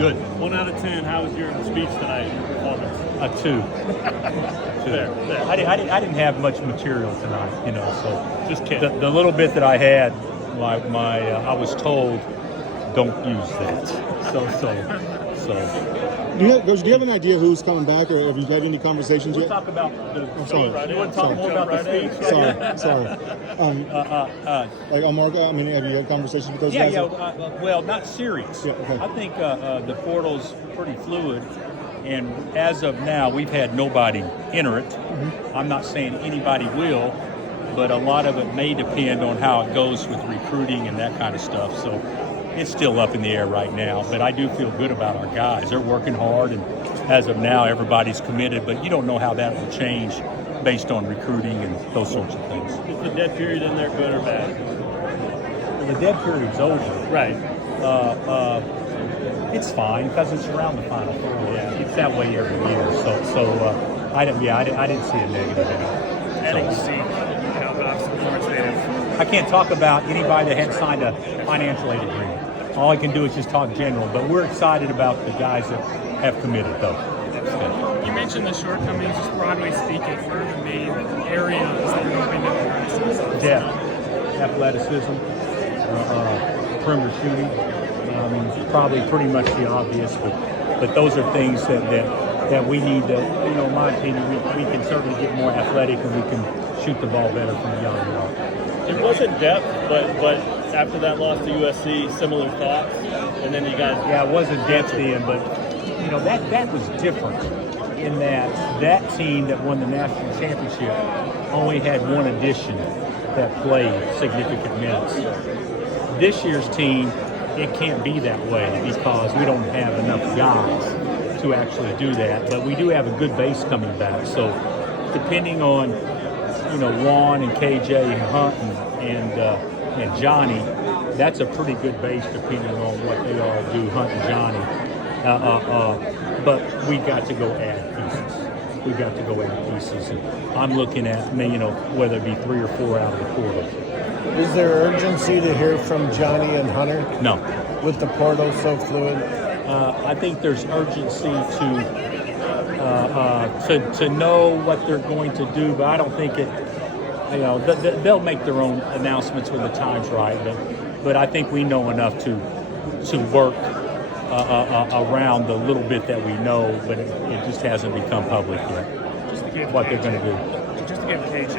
Good. 1 out of 10. How was your speech tonight? Your performance? A 2. There. I didn't have much material tonight, so Just kidding. the little bit that I had, I was told, don't use that. So. Coach, do you have an idea who's coming back, or have you had any conversations We'll yet? talk about the. sorry. You want to talk more about the speech? Sorry. Like Mark, have you had conversations with those guys? Well, not serious. Yeah, okay. I think the portal's pretty fluid, and as of now, we've had nobody enter it. Mm-hmm. I'm not saying anybody will, but a lot of it may depend on how it goes with recruiting and that kind of stuff. So it's still up in the air right now, but I do feel good about our guys. They're working hard, and as of now, everybody's committed, but you don't know how that will change based on recruiting and those sorts of things. Is the dead period in there good or bad? The dead period's over. Right. It's fine because it's around the Final Four. Yeah, it's that way every year. So I didn't see a negative in it. NXT, but obviously Florence native. I can't talk about anybody that hadn't signed a financial aid agreement. All I can do is just talk general, but we're excited about the guys that have committed, though. You mentioned the shortcomings, just broadly speaking. What are the main areas that you're hoping to address? Depth, athleticism, perimeter shooting. Probably pretty much the obvious, but those are things that we need to, in my opinion, we can certainly get more athletic and we can shoot the ball better from beyond the arc. It wasn't depth, but after that loss to USC, similar thoughts, and then you got it wasn't depth then, but that was different in that team that won the national championship only had one addition that played significant minutes. This year's team, it can't be that way because we don't have enough guys to actually do that, but we do have a good base coming back. So depending on Juan and KJ and Hunt and Johnny, that's a pretty good base depending on what they all do, Hunt and Johnny. But we got to go add pieces. We got to go add pieces. And I'm looking at, whether it be 3 or 4 out of the portal. Is there urgency to hear from Johnny and Hunter? No. With the portal so fluid? I think there's urgency to know what they're going to do, but I don't think it. They'll make their own announcements when the time's right. But I think we know enough to work around the little bit that we know, but it just hasn't become public yet. Just to give what KJ, they're going to do. Just to give KJ,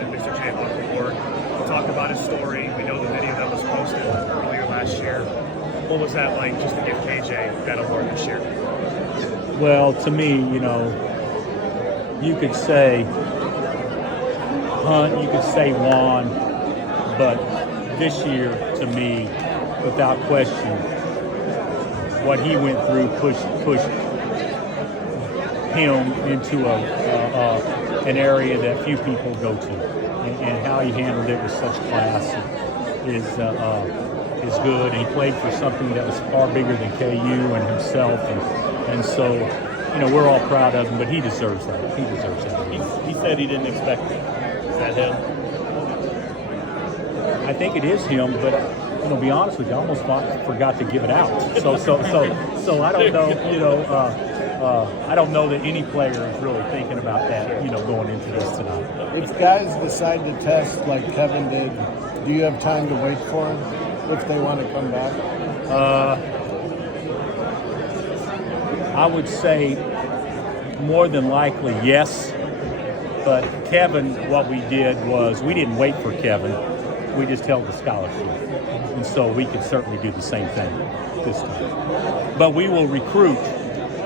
and Mr. J on the board, we talked about his story. We know the video that was posted earlier last year. What was that like, just to give KJ that award this year? Well, to me, you could say Hunt, you could say Juan, but this year, to me, without question, what he went through pushed him into an area that few people go to, and how he handled it with such class is good. And he played for something that was far bigger than KU and himself, and so we're all proud of him. But he deserves that. He deserves that. he said he didn't expect it. Is that him? I think it is him, but to be honest with you, I almost forgot to give it out. So I don't know. I don't know that any player is really thinking about that. Going into this tonight. If guys decide to test like Kevin did, do you have time to wait for them if they want to come back? I would say more than likely yes. But Kevin, what we did was we didn't wait for Kevin. We just held the scholarship. And so we could certainly do the same thing this time. But we will recruit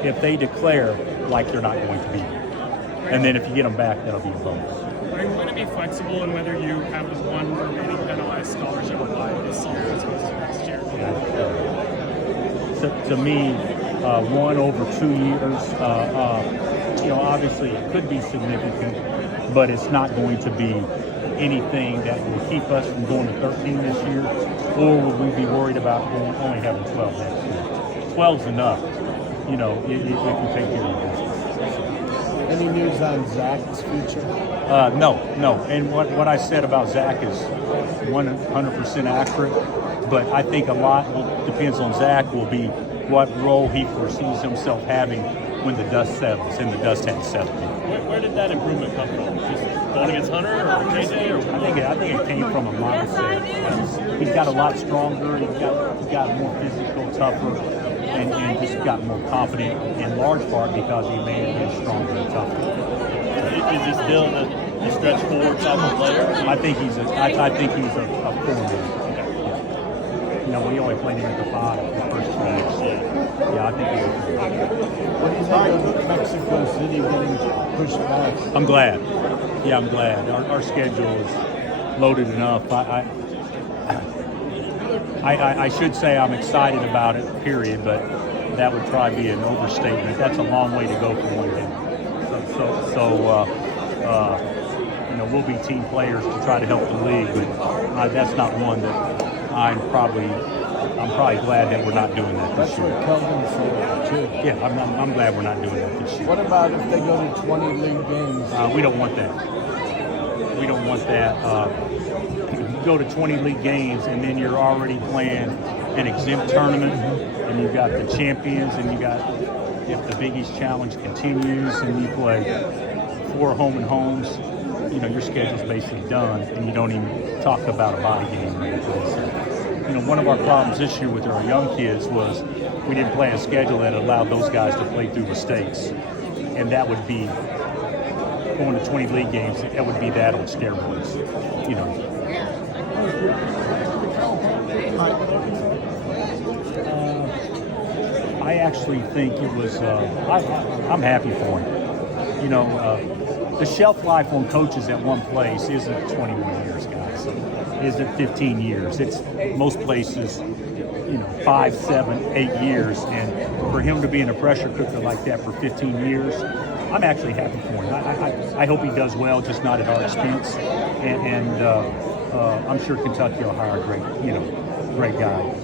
if they declare like they're not going to be here. And then if you get them back, that'll be a bonus. Are you going to be flexible in whether you have one remaining penalized scholarship apply this year as opposed to next year? To me, 1 over 2 years, obviously it could be significant, but it's not going to be anything that will keep us from going to 13 this year, or would we be worried about only having 12 next year? 12's enough, if you take care of business. Any news on Zach's future? No. And what I said about Zach is 100% accurate, but I think a lot depends on Zach will be what role he foresees himself having when the dust settles, and the dust has settled. Where did that improvement come from? Just going against Hunter or KJ? Or I think it came from a mindset. He's got a lot stronger. He got more physical, tougher, and just got more confident. In large part because he made him stronger and tougher. is he still the stretch forward type of player? I think he's a forward. You know, we only played him at the 5 the first 2 weeks. Yeah, I think he's a forward. What do you think of Mexico City getting pushed back? I'm glad. Yeah, I'm glad. Our schedule is loaded enough. I should say I'm excited about it, period, but that would probably be an overstatement. That's a long way to go for one game. You know, we'll be team players to try to help the league, but that's not one that I'm probably glad that we're not doing that That's this what year. Kelvin said too. Yeah, I'm glad we're not doing that this year. What about if they go to 20 league games? We don't want that. We don't want that. You go to 20 league games and then you're already playing an exempt tournament, and you've got the champions, and if the Big East Challenge continues and you play 4 home and homes, you know, your schedule's basically done, and you don't even talk about a body game. You know, one of our problems this year with our young kids was we didn't play a schedule that allowed those guys to play through mistakes, and that would be going to 20 league games. That would be that on steroids, you know. I actually think it was. I'm happy for him. You know, the shelf life on coaches at one place isn't 21 years, guys. Isn't 15 years. It's most places, you know, 5, 7, 8 years. And for him to be in a pressure cooker like that for 15 years, I'm actually happy for him. I hope he does well, just not at our expense. And I'm sure Kentucky will hire a great guy.